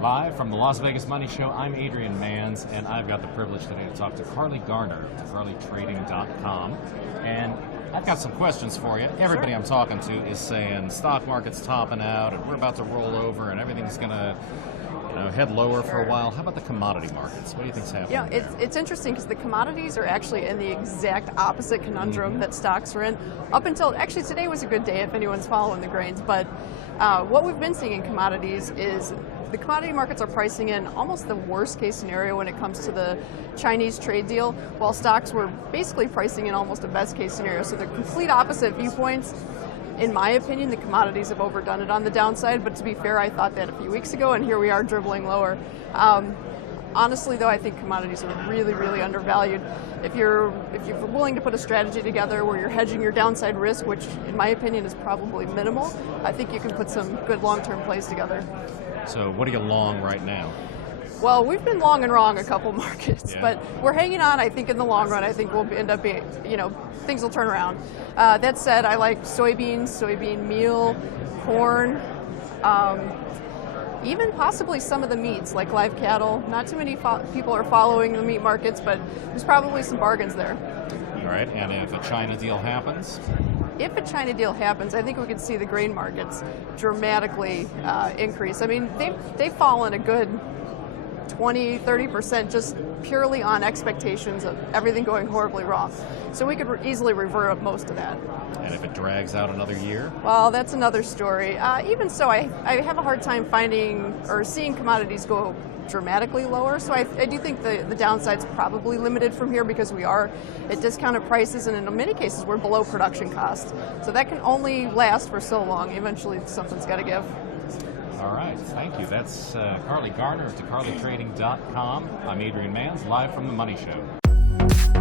Live from the Las Vegas Money Show, I'm Adrian Manns, and I've got the privilege today to talk to Carly Garner of CarlyTrading.com. And I've got some questions for you. Everybody I'm talking to is saying stock market's topping out, and we're about to roll over, and everything's going to head lower for a while. How about the commodity markets? What do you think's happening? Yeah, it's interesting because the commodities are actually in the exact opposite conundrum that stocks are in. Up until, actually today was a good day if anyone's following the grains, but what we've been seeing in commodities is the commodity markets are pricing in almost the worst case scenario when it comes to the Chinese trade deal, while stocks were basically pricing in almost a best case scenario. So they're complete opposite viewpoints. In my opinion, the commodities have overdone it on the downside, but to be fair, I thought that a few weeks ago, and here we are dribbling lower. Honestly, though, I think commodities are really, really undervalued. If you're willing to put a strategy together where you're hedging your downside risk, which in my opinion is probably minimal, I think you can put some good long-term plays together. So what are you long right now? Well, we've been long and wrong a couple markets, Yeah. but we're hanging on. I think in the long run, I think we'll end up being, things will turn around. That said, I like soybeans, soybean meal, corn, even possibly some of the meats like live cattle. Not too many people are following the meat markets, but there's probably some bargains there. All right, and if a China deal happens? If a China deal happens, I think we could see the grain markets dramatically increase. I mean, they've fallen a good 20-30% just purely on expectations of everything going horribly wrong. So we could easily revert up most of that. And if it drags out another year? Well, that's another story. Even so, I have a hard time finding or seeing commodities go dramatically lower. So I do think the downside's probably limited from here because we are at discounted prices, and in many cases we're below production cost. So that can only last for so long. Eventually something's got to give. All right, thank you. That's Carly Garner of CarlyTrading.com. I'm Adrian Manns, live from the Money Show.